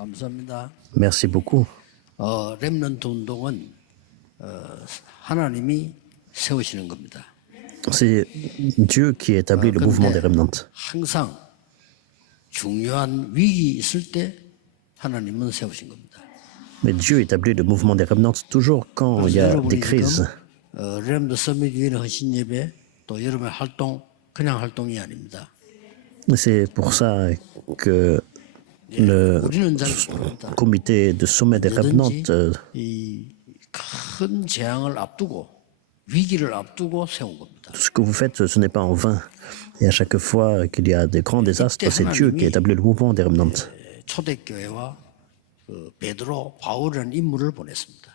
감사합니다. Merci beaucoup. 렘넌트 운동은 하나님이 세우시는 겁니다. C'est Dieu qui établit le mouvement des remnants. 항상 중요한 위기 있을 때 하나님은 세우신 겁니다. Mais Dieu établit le mouvement des remnants toujours quand il y a des crises. 렘넌트 서밋 위에 헌신 예배 또 여러분의 활동 그냥 활동이 아닙니다. C'est pour ça que le 우리는 잘 모릅니다. comité de sommet des remnants 이큰 재앙을 앞두고 위기를 앞두고 세운 겁니다. tout ce que vous faites, ce n'est pas en vain. Et à chaque fois qu'il y a des grands désastres, c'est Dieu qui établit le mouvement des remnants. 초대교회와 베드로, 바울이라는 인물을 보냈습니다.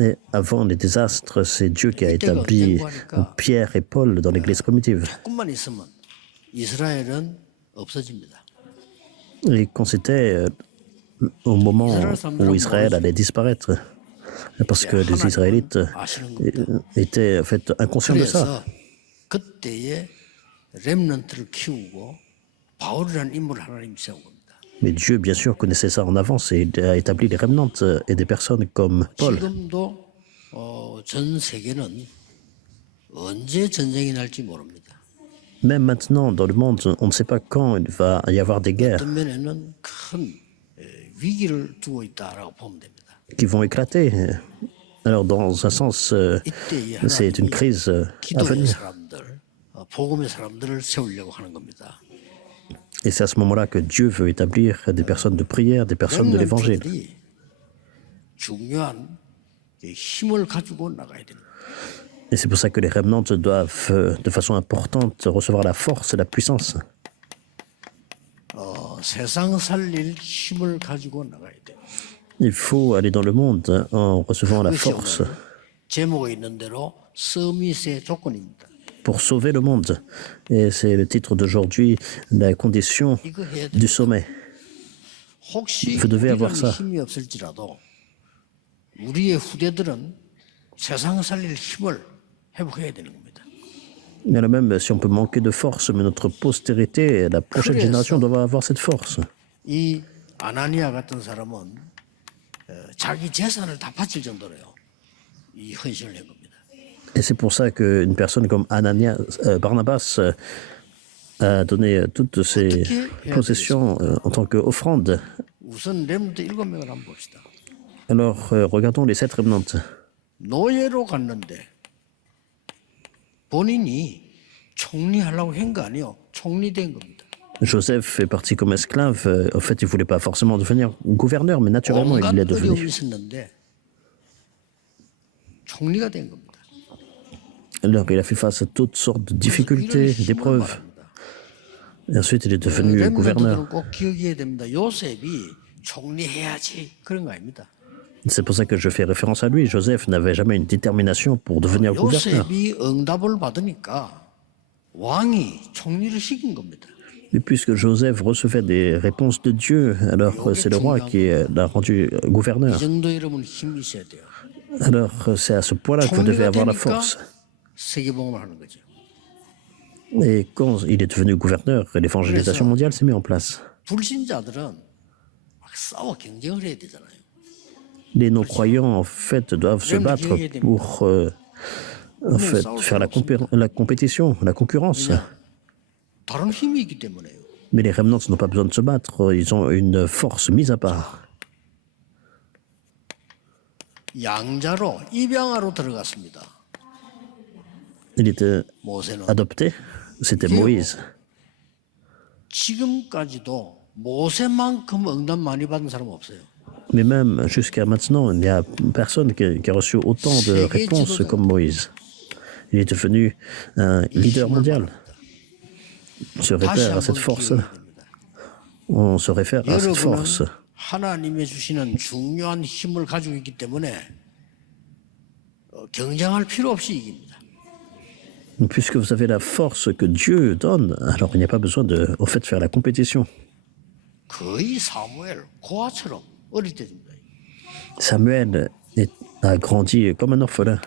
Et avant les désastres, c'est Dieu qui a établi Pierre et Paul dans l'église primitive. 조금만 있으면 이스라엘은 없어집니다. Et quand c'était au moment où Israël allait disparaître, parce que les Israélites étaient en fait inconscients de ça. 그래서 그때에 렘넌트를 키우고 바울이라는 인물을 하나님 세운 겁니다. Mais Dieu, bien sûr, connaissait ça en avance et il a établi les remnants et des personnes comme Paul. 지금도 전 세계는 언제 전쟁이 날지 모릅니다. Même maintenant, dans le monde, on ne sait pas quand il va y avoir des guerres 어떤 면에는 큰 위기를 두고 있다라고 보면 됩니다. qui vont éclater. Alors, dans un sens, 이때 c'est une crise à 기도의 venir. 사람들, 복음의 사람들을 세우려고 하는 겁니다. Et c'est à ce moment-là que Dieu veut établir des personnes de prière, des personnes de l'évangile. 렘넌트들이 중요한 힘을 가지고 나가야 됩니다. Et c'est pour ça que les remnants doivent, de façon importante, recevoir la force et la puissance. 세상 살릴 힘을 가지고 나가야 돼요. Il faut aller dans le monde en recevant la force 제목에 있는 대로 서밋의 조건입니다. pour sauver le monde. Et c'est le titre d'aujourd'hui, la condition 이거 해야 돼요. du sommet. 혹시 Vous devez avoir 우리는 ça. 힘이 없을지라도 우리의 후대들은 세상 살릴 힘을 회복해야 되는 겁니다. Mais là même, si on peut manquer de force, mais notre postérité, la prochaine génération doit avoir cette force. 이 아나니아 같은 사람은 자기 재산을 다 바칠 정도로요. 이 헌신을 한 겁니다. Et c'est pour ça qu'une personne comme Barnabas a donné toutes ses possessions en tant qu'offrande. 우선 렘넌트 7명을 한번 봅시다. Alors, regardons les 7 remnants. 노예로 갔는데 본인이 총리하려고 한 거 아니에요. 총리된 겁니다. Joseph est parti comme esclave. En fait, il ne voulait pas forcément devenir gouverneur, mais naturellement, il l'est 온갖 어려움이 devenu. 있었는데 총리가 된 겁니다. Alors, il a fait face à toutes sortes de difficultés, d'épreuves. Et ensuite, il est devenu gouverneur. 렘넌트들은 꼭 기억해야 됩니다. 요셉이 총리해야지 그런 거 아닙니다. C'est pour ça que je fais référence à lui. Joseph n'avait jamais une détermination pour devenir gouverneur. 요셉이 응답을 받으니까 왕이 총리를 시킨 겁니다. Mais puisque Joseph recevait des réponses de Dieu, alors c'est le roi qui l'a rendu 이 gouverneur. 정도 여러분 힘이 있어야 돼요. Alors, c'est à ce point-là que vous devez 총리가 avoir la 되니까 force. 세계복음을 하는 거죠. Et quand il est devenu gouverneur, l'évangélisation mondiale s'est mise en place. 불신자들은 막 싸워 경쟁을 해야 되잖아요. Les non-croyants, en fait, doivent se battre pour en fait, faire la compétition, la concurrence. 다른 힘이 있기 때문에요. Mais les remnants n'ont pas besoin de se battre, ils ont une force mise à part. 양자로 입양아로 들어갔습니다. Il était 모세는 adopté, c'était Moïse. 지금까지도 모세만큼 응답 많이 받은 사람 없어요. Mais même jusqu'à maintenant, il n'y a personne qui a reçu autant de réponses comme Moïse. Il est devenu un leader mondial. On se réfère à cette force. On se réfère à cette force. 여러분은 하나님이 주시는 중요한 힘을 가지고 있기 때문에 경쟁할 필요 없이 이깁니다. Puisque vous avez la force que Dieu donne, alors il n'y a pas besoin de, au fait, de faire la compétition. 거의 사무엘 고아처럼 어릴 때입니다. Samuel a grandi comme un orphelin.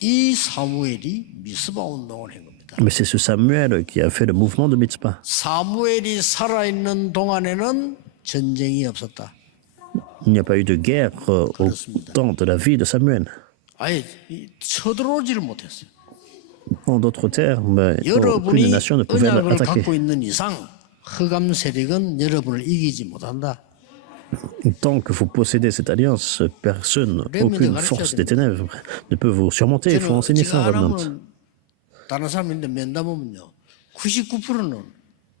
이 사무엘이 미스바 운동을 한 겁니다. Mais c'est ce Samuel qui a fait le mouvement de Mitzpah. 사무엘이 살아있는 동안에는 전쟁이 없었다. Il n'y a pas eu de guerre au temps de la vie de Samuel. 아예 쳐들어오지를 못했어요. En d'autres termes, aucune 여러분이 nation ne pouvait 언약을 l'attaquer. 갖고 있는 이상 흑암 세력은 여러분을 이기지 못한다. Tant que vous possédez cette alliance, personne, aucune force des ténèbres ne peut vous surmonter. Il faut 저는 enseigner ça 제가 en 안 Remnant. 하면 다른 사람인데 면담하면요. 99%는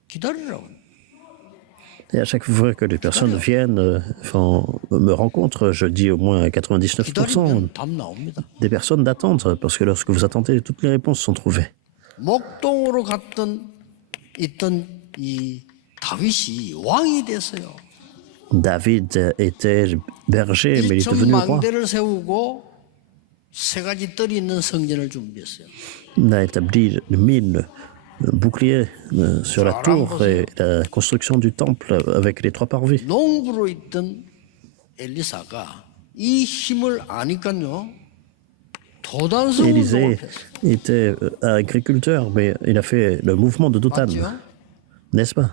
기다리라고. Et à chaque fois que les personnes viennent, me rencontrent, je dis au moins à 99% 기다리면 답 나옵니다. des personnes d'attendre, parce que lorsque vous attendez, toutes les réponses sont trouvées. 목동으로 있던 이 다윗이 왕이 됐어요. David était berger, mais il est devenu roi. 1,000망대를 세우고 세 가지 뜰이 있는 성전을 준비했어요. Il a établi 1000 boucliers sur la tour et la construction du temple avec les 3 parvis. 농부로 있던 엘리사가 이 힘을 아니까요. 도단성을 Élisée 도입했어요. était agriculteur, mais il a fait le mouvement de Dothan, 맞죠? n'est-ce pas?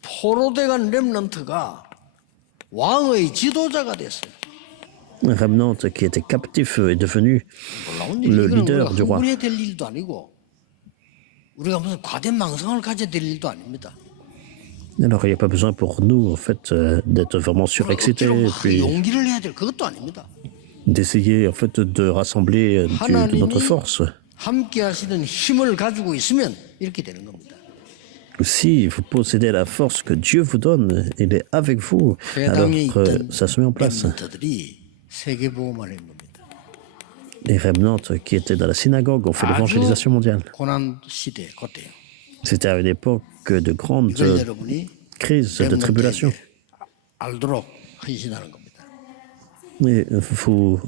포로돼간 렘넌트가 왕의 지도자가 됐어요. Un remnant qui était captif est devenu 놀라운 le 일이 이거는 leader 우리가 du roi. 흥분해야 될 일도 아니고 우리가 무슨 과된 망상을 가져야 될 일도 아닙니다. Alors il n'y a pas besoin pour nous, en fait, d'être vraiment surexcités 억지로 et 막 puis 용기를 해야 될 그것도 아닙니다. d'essayer, en fait, de rassembler de notre 하나님이 force. 함께 하시는 힘을 가지고 있으면 이렇게 되는 겁니다. Si vous possédez la force que Dieu vous donne, il est avec vous, alors 회당에 있던 ça se met en place. 렘넌트들이 세계복음을 한 겁니다. Les remnants qui étaient dans la synagogue ont fait 아주 l'évangélisation mondiale. 고난 시대 그때요. C'était à une époque de grande 이걸 여러분이 crise, de tribulation. 알도록 헌신하는 겁니다. Et vous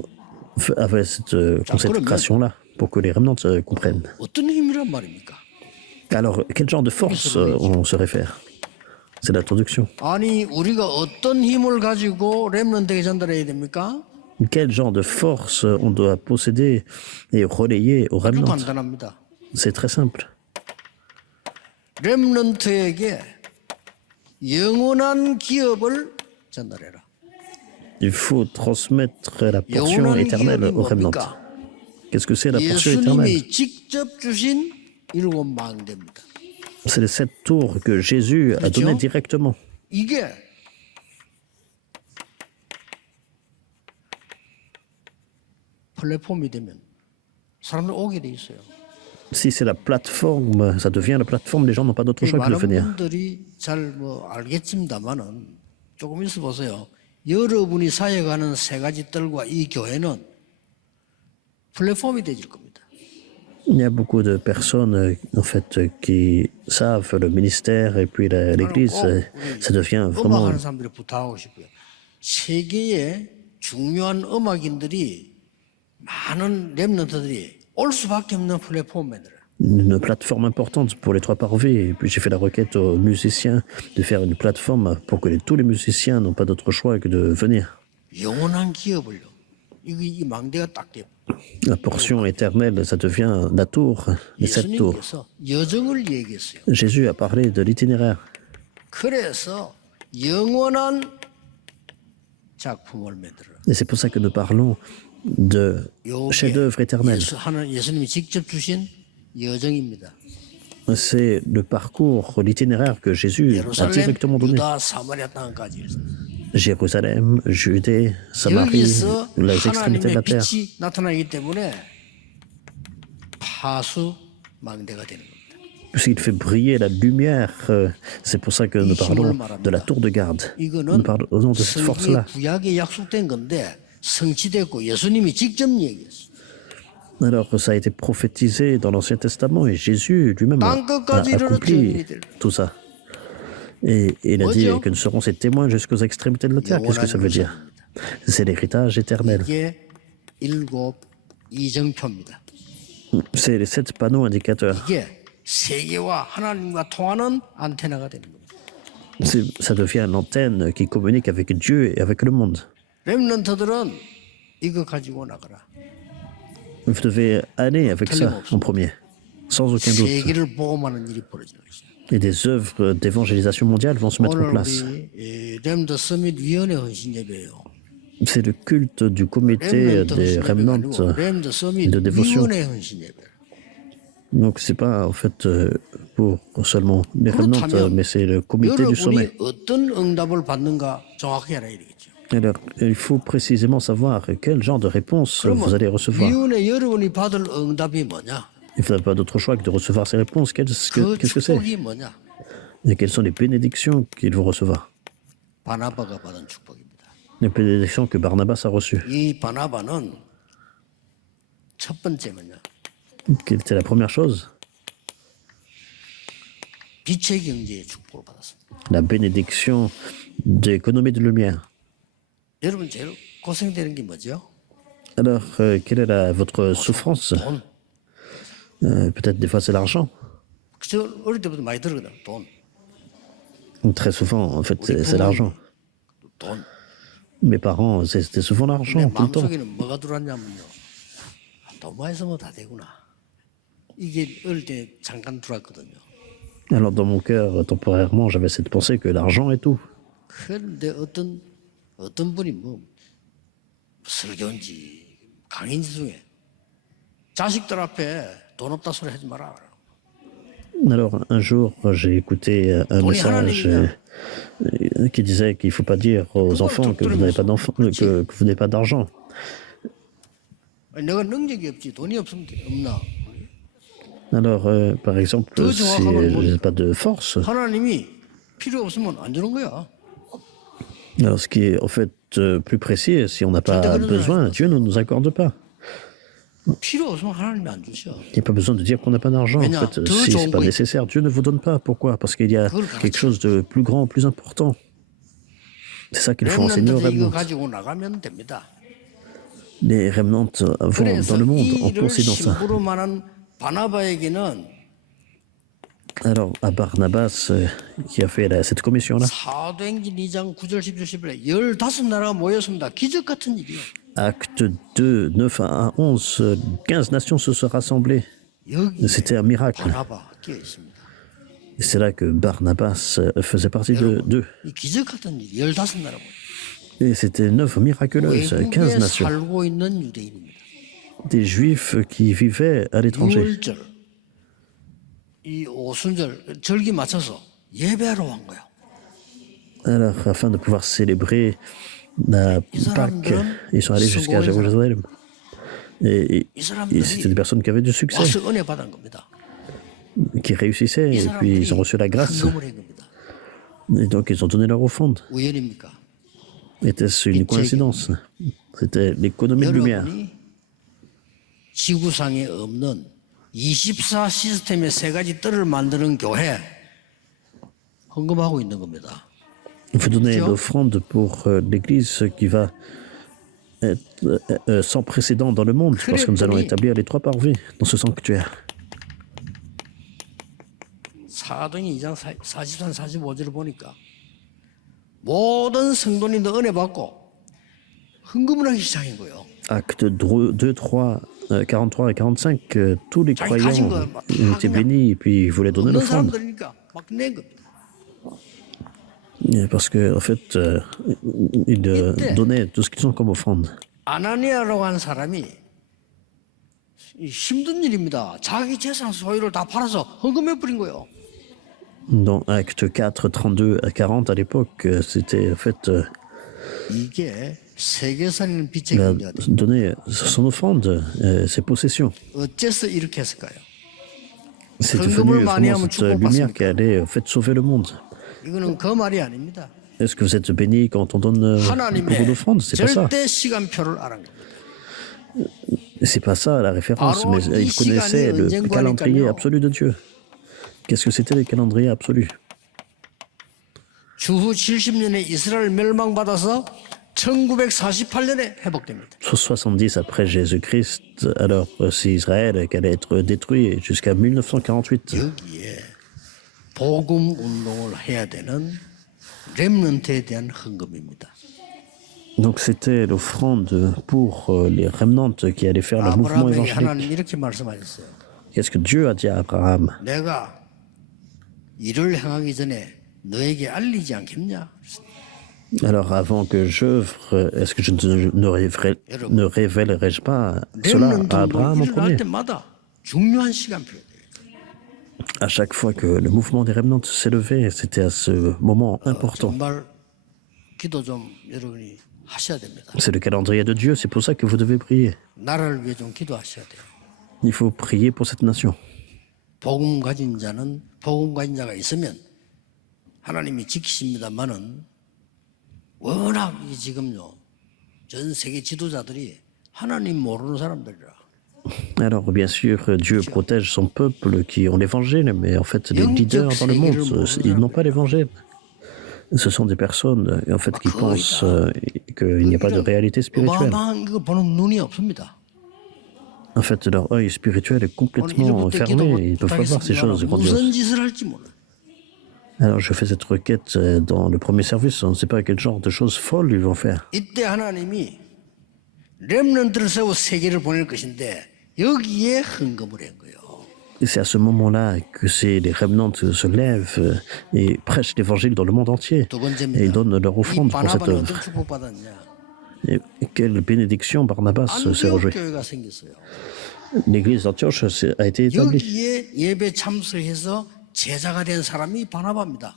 avez cette consécration-là pour que les remnants comprennent. 어떤 힘이란 말입니까? Alors, quel genre de force on se réfère? C'est l'introduction. 아니 우리가 어떤 힘을 가지고 렘넌트에게 전달해야 됩니까? Quel genre de force on doit posséder et relayer aux 아주 remnants? 간단합니다. C'est très simple. 렘넌트에게 영원한 기업을 전달해라. Il faut transmettre la portion 영원한 éternelle 기업이 aux remnants. 뭡니까? Qu'est-ce que c'est la portion éternelle? 예수님이 직접 주신 7망대입니다. C'est les 7 tours que Jésus a données directement. 이게 플랫폼이 되면 사람들 오게 돼 있어요. Si c'est la plateforme, ça devient la plateforme, les gens n'ont pas d'autre choix que de 많은 venir. 분들이 잘 알겠습니다만은 조금 있어 보세요. 여러분이 사역하는 세 가지 뜰과 이 교회는 플랫폼이 되질 겁니다. Il y a beaucoup de personnes, en fait, qui savent le ministère et puis l'Église, ça devient vraiment... 음악하는 사람들이 부탁하고 싶어요. 세계의 중요한 음악인들이 많은 렘넌트들이 올 수밖에 없는 플랫폼 만들어요. Une plateforme importante pour les 3 parvis. Et puis j'ai fait la requête aux musiciens de faire une plateforme pour que tous les musiciens n'ont pas d'autre choix que de venir. 영원한 기업을요. 이 망대가 딱 돼요. La portion éternelle, ça devient la tour, les 7 tours. 예수님께서 여정을 얘기했어요. Jésus a parlé de l'itinéraire. 그래서 영원한 작품을 만들어라. Et c'est pour ça que nous parlons de chef-d'œuvre éternel. 예수님이 직접 주신 여정입니다. C'est le parcours, l'itinéraire que Jésus a 예루살렘, directement donné. 유다, 사마리아 땅까지. Jérusalem, Judée, Samarie, 여기서 les extrémités de la 하나님의 terre. 빛이 나타나기 때문에 파수 망대가 되는 겁니다. Puisqu'il fait briller la lumière, c'est pour ça que nous parlons de la tour de garde. Nous 이거는 parlons de cette 성경의 force-là. 구약에 약속된 건데 성취됐고 예수님이 직접 얘기했어요. Alors, ça a été prophétisé dans l'Ancien Testament et Jésus lui-même a accompli tout ça. Et il a dit que nous serons ses témoins jusqu'aux extrémités de la terre. Qu'est-ce que ça veut dire? C'est l'héritage éternel. 이게 7 이정표입니다. C'est les 7 panneaux indicateurs. 이게 세계와 하나님과 통하는 안테나가 되는 겁니다. Ça devient l'antenne qui communique avec Dieu et avec le monde. 렘넌트들은 이거 가지고 나가라. Vous devez aller avec ça en premier, sans aucun doute. 세계를 복음하는 일이 벌어지는 것이죠. Et des œuvres d'évangélisation mondiale vont se mettre en 오늘 place. 우리 렘더 서밋 위원회 헌신 예배예요. C'est le culte du comité 렘더 des 헌신 예배가 remnants 아니고 렘더 서밋 de dévotion. 위원회 헌신 예배. Donc c'est pas en fait pour seulement les remnants, 그렇다면 mais c'est le comité du sommet. 여러분이 어떤 응답을 받는가 정확히 알아야 되겠죠. Alors il faut précisément savoir quel genre de réponse vous allez recevoir. 위원회 여러분이 받을 응답이 뭐냐? Il n'y a pas d'autre choix que de recevoir ces réponses. Qu'est-ce 그 que c'est? 축복이 뭐냐? Et quelles sont les bénédictions qu'ils vont recevoir? 바나바가 받은 축복입니다. Les bénédictions que Barnabas a reçues. 이 바나바는 첫 번째 뭐냐? Quelle était la première chose? 빛의 경제의 축복을 받았습니다. La bénédiction de l'économie de lumière. 여러분 제일 고생되는 게 뭐죠? Alors, quelle est votre souffrance? 돈. Peut-être des fois c'est l'argent. 저 어릴 때부터 많이 들었거든. 돈. Très souvent, en fait, c'est l'argent. 돈. Mes parents, c'était souvent 내 l'argent, tout le temps. 마음속에는 뭐가 들어왔냐면요. 돈만 있으면 다 되구나. 이게 어릴 때 잠깐 들어왔거든요. Alors, dans mon cœur, temporairement, j'avais cette pensée que l'argent est tout. 그런데 어떤 분이 뭐 설교인지 강인지 중에 자식들 앞에 돈 없다 소리 하지 마라. Alors, un jour, j'ai écouté un message qui disait qu'il ne faut pas dire aux enfants que vous n'avez pas d'enfants, que vous n'avez pas d'argent. 내가 능력이 없지 돈이 없나? Alors, par exemple, si je n'ai pas de force, 하나님이 필요 없으면 안 주는 거야. alors ce qui est en fait plus précis, si on n'a pas besoin, Dieu ne nous accorde pas. 필요 없으면 하나님이 안 주셔. Il n'y a pas besoin de dire qu'on n'a pas d'argent. En fait, si ce n'est pas nécessaire, Dieu ne vous donne pas. Pourquoi? Parce qu'il y a quelque chose de plus grand, plus important. C'est ça qu'il faut enseigner aux 렘넌트들 이거 remnants. 가지고 나가면 됩니다. Les remnants vont 그래서 dans le monde 이 en 일을 possédant ça. 심부름하는 바나바에게는 Alors, à Barnabas, qui a fait cette commission-là, 사도행전 2장 9절 10절 11에 15나라가 모였습니다. 기적 같은 일이요. Acte 2, 9 à 11, 15 nations se sont rassemblées. 여기 C'était un miracle. 바나바 끼어 있습니다. Et c'est là que Barnabas faisait partie d'eux. 이 기적 같은 일 15나라 모여. Et c'était une œuvre miraculeuse, 15 외국에 nations. 살고 있는 유대인입니다. Des juifs qui vivaient à l'étranger. 6월절 이 오순절 절기 맞춰서 예배하러 온 거예요. Alors, afin de pouvoir célébrer la Pâques, ils sont allés jusqu'à Jérusalem. Et c'était des personnes qui avaient du succès, 와서 은혜 받은 겁니다. qui réussissaient, 이 et puis ils ont reçu la grâce. 헌금을 한 겁니다. Et donc, ils ont donné leur offrande. 우연입니까? Était-ce une coïncidence? C'était l'économie de lumière. 여러분이 지구상에 없는 24 시스템의 세 가지 뜰을 만드는 교회 헌금하고 있는 겁니다. Il faut donner l'offrande pour l'Église qui va être sans précédent dans le monde, parce que nous allons établir les 3 parvis dans ce sanctuaire. 사도행 2장 43, 45절을 보니까 모든 성도님들 은혜 받고 헌금을 하기 시작한 거예요. Acte 2, 3, 43 et 45, tous les croyants étaient bénis et puis ils voulaient donner 없는 l'offrande. 사람들이니까 막 낸 겁니다. Parce que, en fait, ils donnaient tout ce qu'ils ont comme offrande. 아나니아라고 하는 사람이 힘든 일입니다. 자기 재산 소유를 다 팔아서 헌금해 버린 거예요. Dans Acte 4, 32 à 40, à l'époque, c'était en fait, 이게 세계 살리는 빛의 il a 경제가 돼. donné son offrande, ses possessions. 어째서 이렇게 했을까요? C'est devenu vraiment cette lumière qui allait en fait sauver le monde. 이거는 그 말이 아닙니다. Est-ce que vous êtes béni quand on donne beaucoup 하나님의 d'offrandes? C'est pas ça. 절대 시간표를 알은 겁니다. C'est pas ça la référence, mais il connaissait le calendrier absolu de Dieu. Qu'est-ce que c'était le calendrier absolu? 주후 70년에 이스라엘 멸망받아서 1948년에 회복됩니다. 70 après Jésus-Christ, alors c'est Israël qui allait être détruit jusqu'à 1948. 여기에 복음 운동을 해야 되는 렘넌트에 대한 헌금입니다. Donc c'était l'offrande pour les remnants qui allaient faire le mouvement 아브라함에게 évangélique. 하나님 이렇게 말씀하셨어요. Qu'est-ce que Dieu a dit à Abraham? 내가 일을 행하기 전에 너에게 알리지 않겠냐? Alors, avant que j'œuvre, est-ce que je ne révélerai-je pas cela à 렘넌트도 Abraham en 일을 할 premier? 때마다 중요한 시간표예요. À chaque fois que le mouvement des remnants s'est levé, c'était à ce moment important. 정말 기도 좀 여러분이 하셔야 됩니다. C'est le calendrier de Dieu, c'est pour ça que vous devez prier. 나라를 위해 좀 기도하셔야 돼요. Il faut prier pour cette nation. 복음 가진 자가 있으면 하나님이 지키십니다만은 워낙 이 지금요 전 세계 지도자들이 하나님 모르는 사람들이라. Alors, bien sûr, Dieu protège son peuple qui ont l'évangile, mais en fait, les leaders dans le monde, ils n'ont pas l'évangile. Ce sont des personnes, en fait, qui pensent qu'il n'y a pas de réalité spirituelle. 어마어마한 이거 보는 눈이 없습니다. En fait, leur œil spirituel est complètement fermé, ils ne peuvent pas voir ces choses grandioses. 무슨 짓을 할지 몰라. Alors, je fais cette requête dans le premier service, on ne sait pas quel genre de choses folles ils vont faire. 이때 하나님이 렘넌트를 세워 세계를 보낼 것인데 여기에 헌금을 한 거예요. Et c'est à ce moment-là que les remnants se lèvent et prêchent l'évangile dans le monde entier. 두 Et 번째입니다. ils donnent leur 이 offrande pour cette 바나바는 œuvre. 어떤 축복받았냐? Et quelle bénédiction Barnabas s'est 안디옥 réjoui. 교회가 생겼어요. L'église d'Antioche a été établie. 여기에 예배 참석해서 제자가 된 사람이 바나바입니다.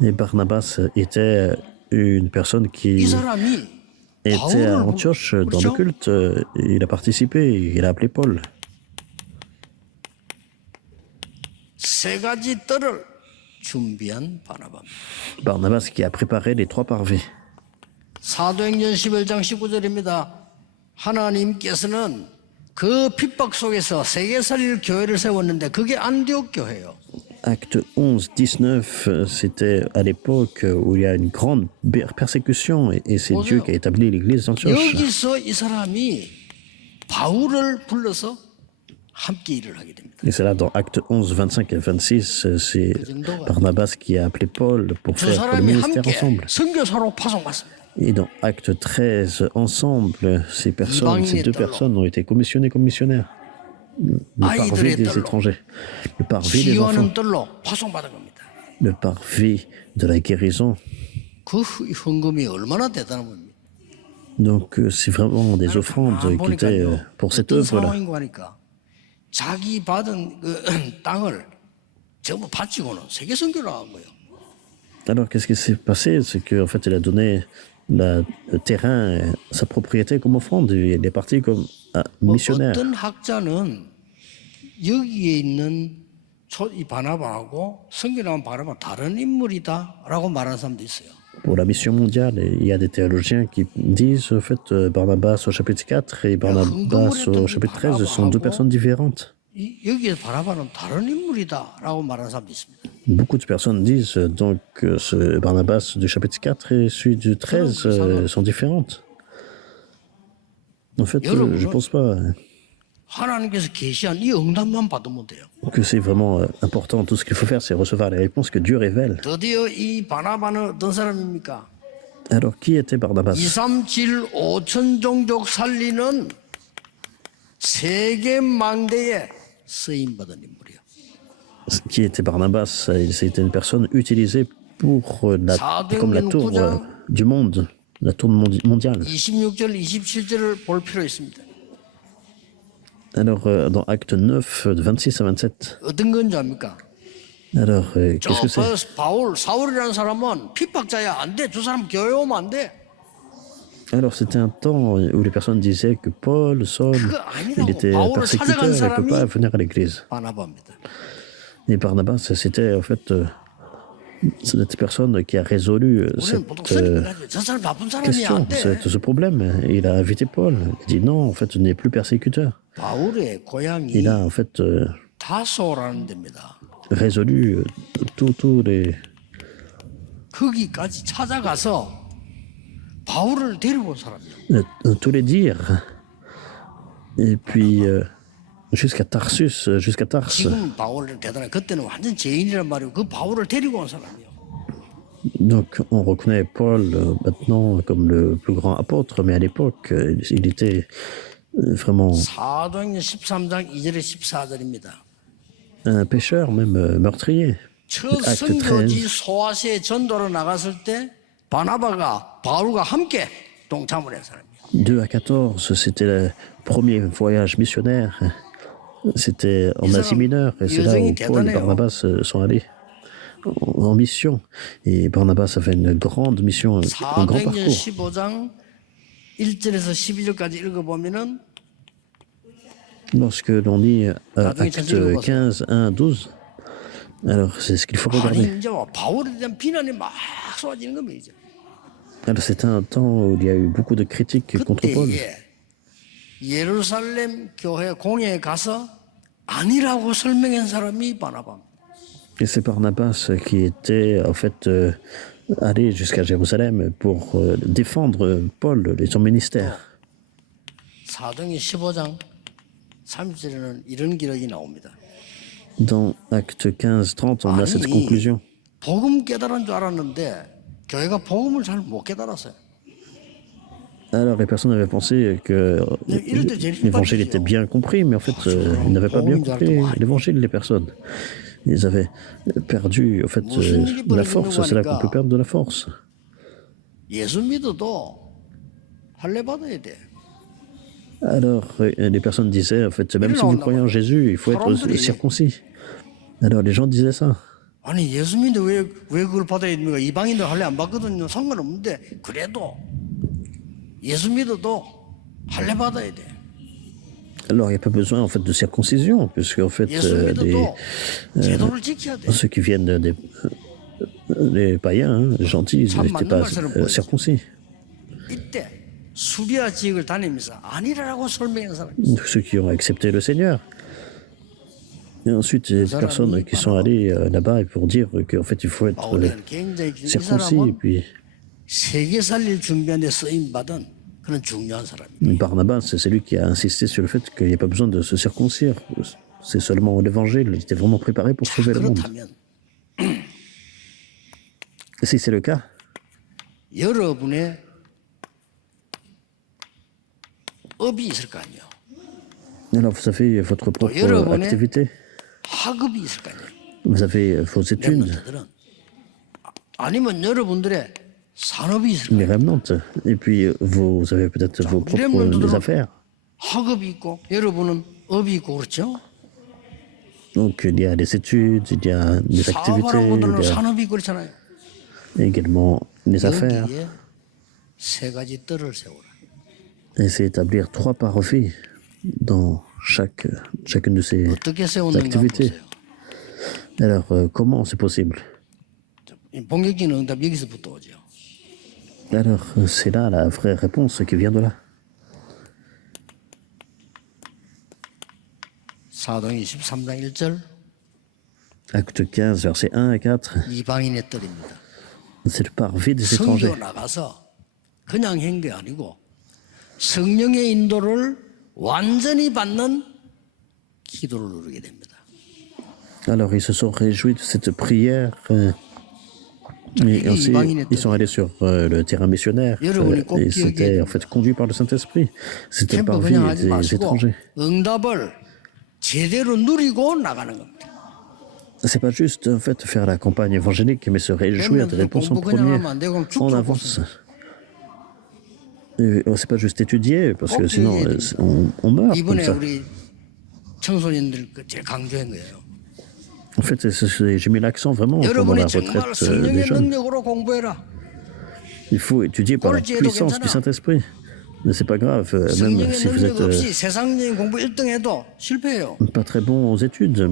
Et Barnabas était une personne 이 qui 사람이 était à 바울을 Antioche dans le 그렇죠? culte. Il a participé, il a appelé Paul. 세 가지 뜰을 준비한 바나바입니다. Barnabas qui a préparé les 3 parvis. 사도행전 11장 19절입니다. 하나님께서는 그 핍박 속에서 세계살릴 교회를 세웠는데 그게 안디옥 교회예요. Acte 11, 19, c'était à l'époque où il y a une grande persécution et c'est Dieu qui a établi l'église d'Antioche. 여기서 이 사람이 바울을 불러서 함께 일을 하게 됩니다. Et c'est là dans Acte 11, 25 et 26, c'est Barnabas qui a appelé Paul pour 두 faire le 사람이 ministère 함께 ensemble. 선교사로 파송받습니다. Et dans Acte 13, ensemble, ces deux personnes ont été commissionnées comme missionnaires. Le parvis des étrangers, le parvis des enfants, 기여하는 뜰로 파송받은 겁니다. le parvis de la guérison. 그 헌금이 얼마나 대단한 겁니까? Donc c'est vraiment des offrandes qui étaient pour cette 어떤 œuvre-là. 상황인 거 하니까 자기 받은 그 땅을 전부 바치고는 세계 선교를 한 거예요. Alors qu'est-ce qui s'est passé? C'est qu'en fait il a donné le terrain, sa propriété comme offrande. Il est parti comme missionnaire. 어떤 학자는 여기에 있는 이 바나바하고 성경에 바나바 다른 인물이다라고 말하는 사람도 있어요. Pour la mission mondiale, il y a des théologiens qui disent en fait Barnabas au chapitre 4 et Barnabas au chapitre 13 sont 2 personnes différentes. 여기에 바나바는 다른 인물이다라고 말하는 사람도 있습니다. Beaucoup de personnes disent donc que ce Barnabas du chapitre 4 et celui du 13 sont différentes. En fait, je ne pense pas 하나님께서 계시한 이 응답만 받으면 돼요. que c'est vraiment important. Tout ce qu'il faut faire, c'est recevoir les réponses que Dieu révèle. 드디어 이 바나바는 어떤 사람입니까? Alors, qui était Barnabas? 2, 3, 7, 5천 종족 살리는 세계 망대에 쓰임받은 인물이에요. Qui était Barnabas? C'était une personne utilisée pour comme la tour du monde, la tour mondiale. 26절, 27절을 볼 필요 있습니다. Alors, dans Acte 9, de 26 à 27. 어떤 건지 압니까? Alors, qu'est-ce que c'est? 사울이라는 사람은 핍박자야. 안 돼. 저 사람 교회 오면 안 돼. Alors, c'était un temps où les personnes disaient que Paul, Saul, il était persécuteur, il ne peut pas venir à l'église. 바나바입니다. Et Barnabas, c'était en fait cette personne qui a résolu cette question, ce problème. Il a invité Paul. Il dit non, en fait, tu n'es plus persécuteur. 바울의 고향이 Il a en fait 다소라는 데입니다. résolu tous les. 거기까지 찾아가서 바울을 데리고 온 사람이에요. Tous les dires. Et puis jusqu'à Tarsus, jusqu'à Tars. 지금 바울은 대단해. 그때는 완전 죄인이란 말이고 그 바울을 데리고 온 사람이에요. Donc on reconnaît Paul maintenant comme le plus grand apôtre, mais à l'époque il était vraiment 사도행전 13장 2절에 14절입니다. un pécheur, même meurtrier. 첫 Acte 선교지 13. 소아시아 전도로 나갔을 때 바나바가 바울과 함께 동참을 한 사람이에요. 2 à 14, c'était le premier voyage missionnaire. C'était en Asie mineure. Et c'est là où Paul et Barnabas sont allés en mission. Et Barnabas a fait une grande mission, un grand 사도행전 parcours. 15장 1절에서 12절까지 읽어보면은 Lorsque l'on lit 나중에 Acte 천천히 읽어보세요. 15, 1, 12, alors c'est ce qu'il faut regarder. 반인자와 바울에 대한 비난이 막 쏟아지는 겁니다. 이제. Alors c'était un temps où il y a eu beaucoup de critiques contre Paul. 그때에 예루살렘 교회 공회에 가서 아니라고 설명한 사람이 바나바입니다. Et c'est Barnabas qui était en fait allé jusqu'à Jérusalem pour défendre Paul et son ministère. 사도행전 15장 30절에는 이런 기록이 나옵니다. Dans Acte 15, 30, on a cette 아니, conclusion. 복음 깨달은 줄 알았는데 교회가 복음을 잘 못 깨달았어요. Alors les personnes avaient pensé que l'évangile était bien compris, mais en fait, ils n'avaient pas bien compris l'évangile, les personnes. Ils avaient perdu, en fait, la force. C'est là qu'on peut perdre de la force. 예수 믿어도 할례 받아야 돼. Alors, les personnes disaient, en fait, même si vous croyez en Jésus, il faut être circoncis. Alors, les gens disaient ça. 아니 예수 믿는데 왜 그걸 받아야 됩니까? 이방인들 할례 안 받거든요. 상관없는데 그래도 예수 믿어도 할례 받아야 돼. Alors, il n'y a pas besoin, en fait, de circoncision, puisque, en fait, 예수 믿어도 제도를 지켜야 돼. ceux qui viennent des païens, hein, les gentils, ils n'étaient pas circoncis. 이때 수리아 지역을 다니면서 아니라고 설명한 사람. Ceux qui ont accepté le Seigneur. Et ensuite, les personnes qui sont allées là-bas pour dire qu'en fait, il faut être 바울은 굉장히 이 circoncis. Et 사람은 puis, 세계 살릴 준비한 데 쓰임 받은 그런 중요한 사람이에요. Barnabas, c'est lui qui a insisté sur le fait qu'il n'y a pas besoin de se circoncire. C'est seulement l'évangile. Il était vraiment préparé pour sauver le monde. 그렇다면 Et si c'est le cas, 여러분의 업이 있을 거 아니에요. alors vous avez votre propre 여러분의 activité. 학업이 있을 거 아니에요. Vous avez vos études, 렘넌트들은 아니면 여러분들의 산업이 있을 les 거예요. remnantes. Et puis, vous avez peut-être vos propres affaires. 학업이 있고 여러분은 업이 있고 그렇죠? Donc, il y a des études, il y a des activités, 사업하는 분들은 il y a 산업이 있고 그렇잖아요. également les affaires. 여기에 세 가지 뜰을 세우라. Et c'est établir 3 parvis dans chacune de ces 어떻게 세우는가 activités. 보세요. Alors, comment c'est possible? 본격적인 응답 여기서부터 오죠. Alors, c'est là la vraie réponse qui vient de là. 사도행 23장 1절 Acte 15, versets 1 à 4, 이방인의 뜰입니다. c'est le parvis des étrangers. 성교 나가서 그냥 한 게 아니고 성령의 인도를 완전히 받는 기도를 누리게 됩니다. Alors, ils se sont réjouis de cette prière. Et ensuite, ils sont allés sur le terrain missionnaire. Et c'était en fait conduit par le Saint-Esprit. C'était le 캠프 parvis 그냥 하지 des 마시고 étrangers. 응답을 제대로 누리고 나가는 겁니다. C'est pas juste en fait faire la campagne évangélique, mais se réjouir des réponses en 공부 그냥 premier, 하면 안 되고 그럼 en 죽죠. avance. C'est pas juste étudier, parce que sinon on meurt comme 이번에 ça. 우리 청소년들 제일 강조한 거예요. En fait, j'ai mis l'accent vraiment pendant la 여러분이 정말 retraite des 성령의 jeunes. 능력으로 공부해라. Il faut étudier par la puissance du Saint-Esprit. Mais c'est pas grave, même 성령의 si vous 능력 êtes 없이 세상적인 공부 1등해도 실패해요. pas très bon aux études.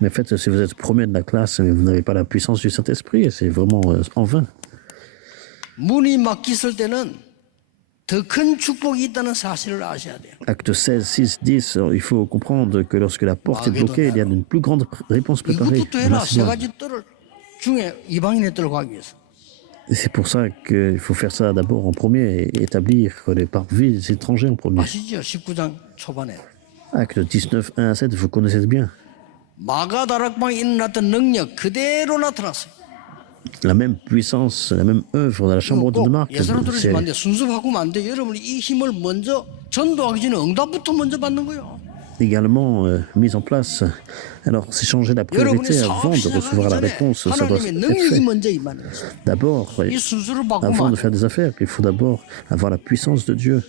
Mais en fait, si vous êtes premier de la classe, mais vous n'avez pas la puissance du Saint-Esprit, c'est vraiment en vain. 문이 막혔을 때는 더 큰 축복이 있다는 사실을 아셔야 돼요. Acte 16, 6, 10, il faut comprendre que lorsque la porte est bloquée, il y a une plus grande réponse préparée. 이것부터 해라. 세 가지 뜰을 중에 이방인의 뜰을 가기 위해서. Et c'est pour ça qu'il faut faire ça d'abord en premier et établir les parvis des étrangers en premier. 아시죠? 19장 초반에 Acte 19, 1 à 7, vous connaissez bien. 마가다락방에 일어났던 능력 그대로 나타났어요. La même puissance, la même œuvre dans la chambre de Marc. 예사로 들으시면 안 돼. 순수 바꾸면 안 돼. 여러분이 이 힘을 먼저 전도하기 전에 응답부터 먼저 받는 거예요. également mise en place. Alors, c'est changer la 여러분이 priorité avant 사업 de recevoir 시작하기 la 전에 réponse. Ça doit 하나님의 être 능력이 fait. 먼저 임하는 것이다. D'abord, 이 순서를 avant 바꾸면 de faire des affaires, il faut d'abord avoir la puissance de Dieu.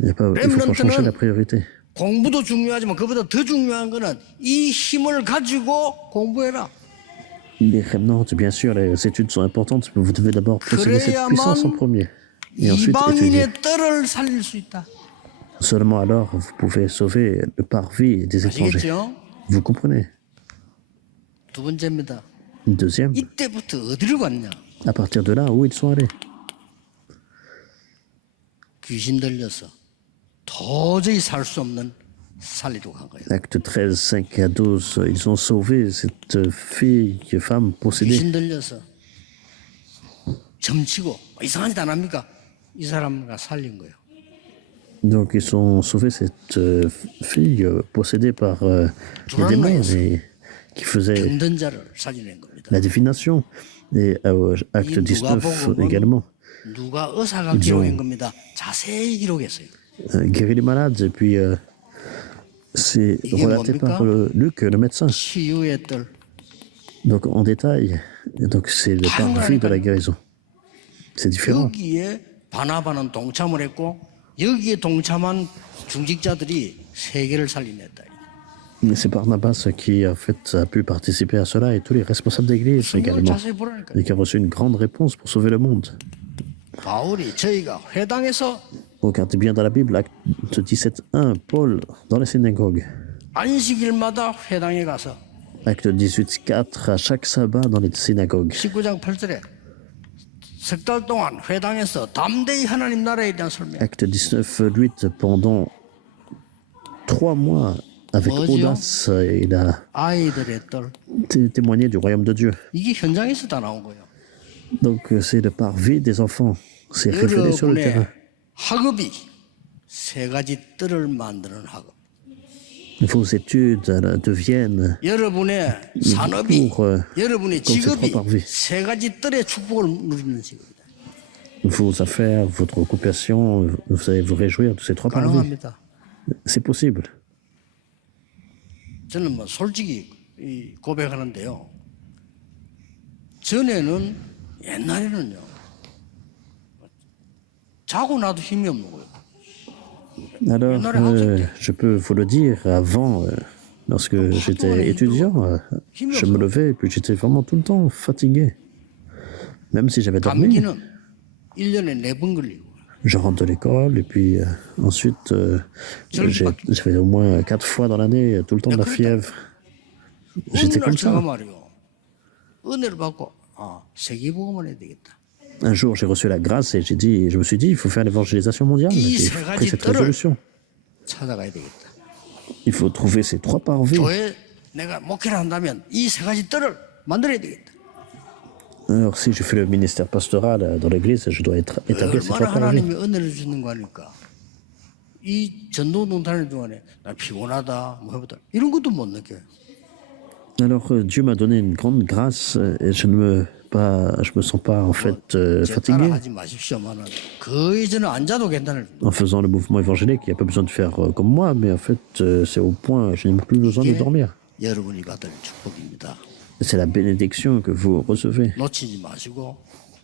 Il ne faut pas changer la priorité. 공부도 중요하지만 그보다 더 중요한 거는 이 힘을 가지고 공부해라. Les remnants, bien sûr, les études sont importantes, mais vous devez d'abord posséder cette puissance en premier. Et ensuite étudier. 이방인의 뜰을 살릴 수 있다. Seulement alors, vous pouvez sauver le parvis des étrangers. 아시겠죠? Vous comprenez? 두 번째입니다. Deuxième, 이때부터 어디로 갔냐? à partir de là, où ils sont allés? 귀신 들려서 도저히 살 수 없는 살리러 간 거예요. Acte 13, 5 à 12, ils ont sauvé cette fille, femme possédée. 귀신 들려서 점치고 이상한 짓 안 합니까? 이 사람과 살린 거예요. Donc ils ont sauvé cette fille possédée par les démons et qui faisait 병든 자를 살려낸 겁니다. la divination. Et acte 19 également, 누가 의사가 기록한 겁니다. 자세히 기록했어요. guérit les malades. Et puis c'est relaté par Luc, le médecin. 치유의 뜰. Donc en détail, donc c'est le parvis de la guérison. C'est différent. 여기에 바나바는 동참을 했고 여기에 동참한 중직자들이 세계를 살려냈다. C'est Barnabas qui en fait, a pu participer à cela et tous les responsables d'église également. 자세히 보라니까. Et qui a reçu une grande réponse pour sauver le monde. 바울이 저희가 회당에서 Regardez bien dans la Bible, acte 17.1, Paul dans les synagogues. 안식일마다 회당에 가서 Acte 18.4, à chaque sabbat dans les synagogues. 19장 8절에 석 달 동안 회당에서 담대히 하나님 나라에 대한 설명. Acte 19.8, pendant 3 mois, avec audace, il a 아이들의 뜰. témoigné du royaume de Dieu. 이게 현장에서 다 나온 거예요. Donc c'est le parvis des enfants. C'est révélé sur le terrain. 여러분의 학업이 세 가지 뜰을 만드는 학업. Vos études deviennent 여러분의 산업이, 여러분의 comme ces trois 직업이 parvis. 세 가지 뜰의 축복을 누리는 직업이다. Vos affaires, votre occupation, vous allez vous réjouir de ces 3 parvis. 가능합니다. C'est possible. 저는 뭐 솔직히 고백하는데요. 전에는 옛날에는요. 자고 나도 힘이 없는 거예요. Alors, je peux vous le dire, avant, lorsque j'étais étudiant, je me levais et puis j'étais vraiment tout le temps fatigué. Même si j'avais dormi, 감기는 1년에 4번 걸리고. je rentre de l'école et puis ensuite, j'avais au moins 4 fois dans l'année, tout le temps de la fièvre. J'étais comme 제가 ça. 말이요. 은혜를 받고 세계복음을 해야 되겠다. Un jour, j'ai reçu la grâce et je me suis dit, il faut faire l'évangélisation mondiale. J'ai pris cette résolution. 찾아가야 되겠다. Il faut trouver ces 3 parvis. 교회 내가 목회를 한다면 이 세 가지 뜰을 만들어야 되겠다. Alors, si je fais le ministère pastoral dans l'église, je dois établir ces 3 얼마나 parvis. 하나님이 은혜를 주는 거 아닐까. 이 전도운동 다니는 동안에 나 피곤하다, 뭐 해보다 이런 것도 못 느껴요. Alors, Dieu m'a donné une grande grâce et je me sens pas en fait fatigué. 따라하지 마십시오만은 거의 저는 앉아도 괜찮을. En faisant le mouvement évangélique, il n'y a pas besoin de faire comme moi, mais en fait, c'est au point, je n'ai plus besoin de dormir. 여러분이 받을 축복입니다. C'est la bénédiction que vous recevez. 놓치지 마시고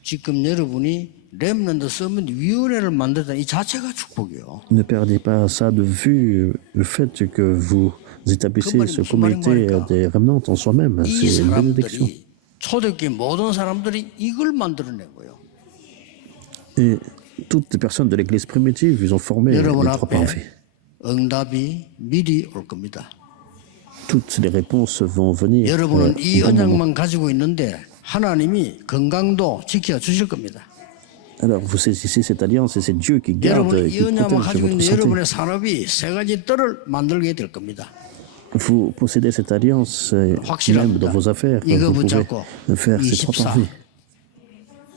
지금 여러분이 렘넌트 서밋 위원회를 만들다 이 자체가 축복이에요. Ne perdez pas ça de vue, le fait que vous établissez ce comité des remnants en soi-même. 이 C'est une bénédiction. 사람들이 초대교회 모든 사람들이 이걸 만들어낸 거예요. Et toutes les personnes de l'église primitive, ils ont formé les 여러분 3 parvis. 앞에 응답이 미리 올 겁니다. Toutes les réponses vont venir. 여러분은 이 au bon moment. 언약만 가지고 있는데 하나님이 건강도 지켜 주실 겁니다. Alors vous saisissez cette alliance et c'est Dieu qui garde 여러분 et 이 qui 언약만 protège 가지고 votre 있는 santé. 여러분의 산업이 세 가지 뜰을 만들게 될 겁니다. Vous possédez cette alliance, même dans vos affaires, 이거 vous 붙잡고 pouvez faire ces 3 24. parvis.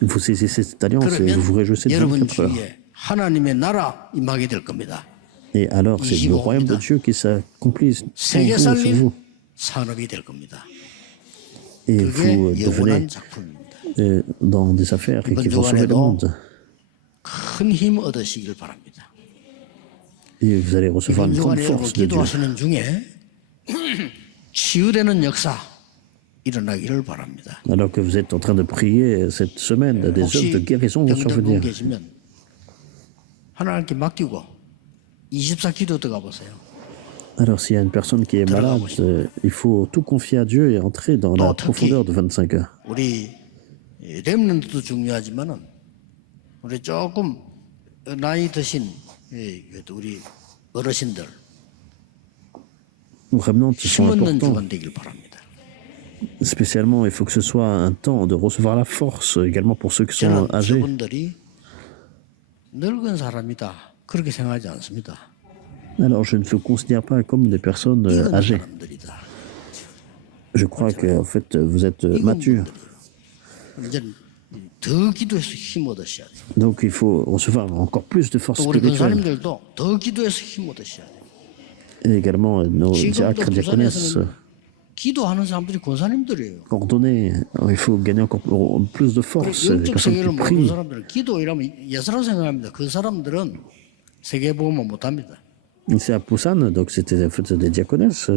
Vous saisissez cette alliance et 그러면 vous vous réjouissez de 여러분 24 heures. 주위에 하나님의 나라 임하게 될 겁니다. Et alors c'est le royaume de Dieu qui s'accomplit en 세계 vous, sur 살림 vous. 산업이 될 겁니다. Et 그게 vous 영원한 devenez 작품입니다. dans des affaires qui vont sauver le 주간에도 monde. 큰 힘 얻으시길 바랍니다. Et vous allez recevoir 이번 une grande 주간에 force de Dieu. 기도하시는 중에 치유되는 역사 일어나기를 바랍니다. Alors que vous êtes en train de prier cette semaine, des œuvres de 혹시 guérison vont 병든 분 survenir. 계시면 하나님께 맡기고 24 기도 들어가 보세요. Alors s'il y a une personne qui est malade, il faut tout confier à Dieu et entrer dans la profondeur de 25 heures. 우리 렘넌트도 중요하지만은 우리 조금 나이 드신 우리 어르신들 Vraiment, ils sont 힘없는 importants. 주간 되길 바랍니다. Spécialement, il faut que ce soit un temps de recevoir la force, également pour ceux qui sont 저는 âgés. 저분들이 늙은 사람이다 그렇게 생각하지 않습니다. Alors, je ne vous considère pas comme des personnes 익은 âgées. 사람들이다. Je crois que, en fait, vous êtes 익은 mature. 분들이 이제 더 기도해서 힘 얻으셔야 돼요. Donc, il faut recevoir encore plus de force 또 우리 spirituelle. 권사님들도 더 기도해서 힘 얻으셔야 돼요. Et également, nos 지금도 diacres, diaconesses, 부산에서는 기도하는 사람들이 권사님들이에요. ordonnés, il faut gagner encore plus de force. Les 영적 personnes 세계를 qui 모르는 prient. 사람들은 기도이라면 예사라고 생각합니다. 그 사람들은 세계복음을 못합니다. C'est à Poussane, donc c'était en fait, des diaconesses.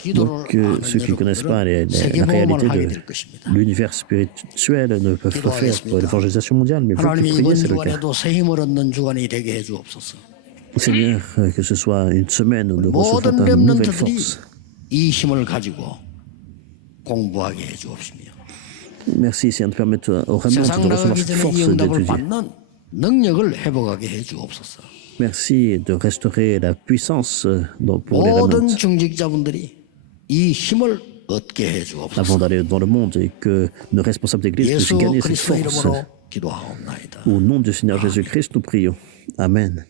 기도를 Donc, 아는 ceux qui ne connaissent pas 여러분들은 la réalité 세계복음을 하게 de 될 것입니다. l'univers spirituel ne peuvent pas faire pour l'évangélisation mondiale, mais vous 하나님이 qui 이번 priez, c'est le cas. 주간에도 새 힘을 얻는 주간이 되게 해주옵소서. Seigneur, que ce soit une semaine où nous recevons 모든 une nouvelle 렘넌트들이 force. 이 힘을 가지고 공부하게 해주옵시며 Merci, Seigneur, de permettre aux remnants 세상 de recevoir 나가기 cette 전에 이 force 응답을 d'étudier. 받는 능력을 회복하게 해주옵소서. Merci de restaurer la puissance pour les 모든 remnants 중직자분들이 이 힘을 얻게 avant 해주옵소서. d'aller dans le monde et que nos responsables d'église puissent 예수 gagner cette 그리스도 force. 이름으로 기도하옵나이다. Au nom du Seigneur Jésus-Christ, nous prions. Amen.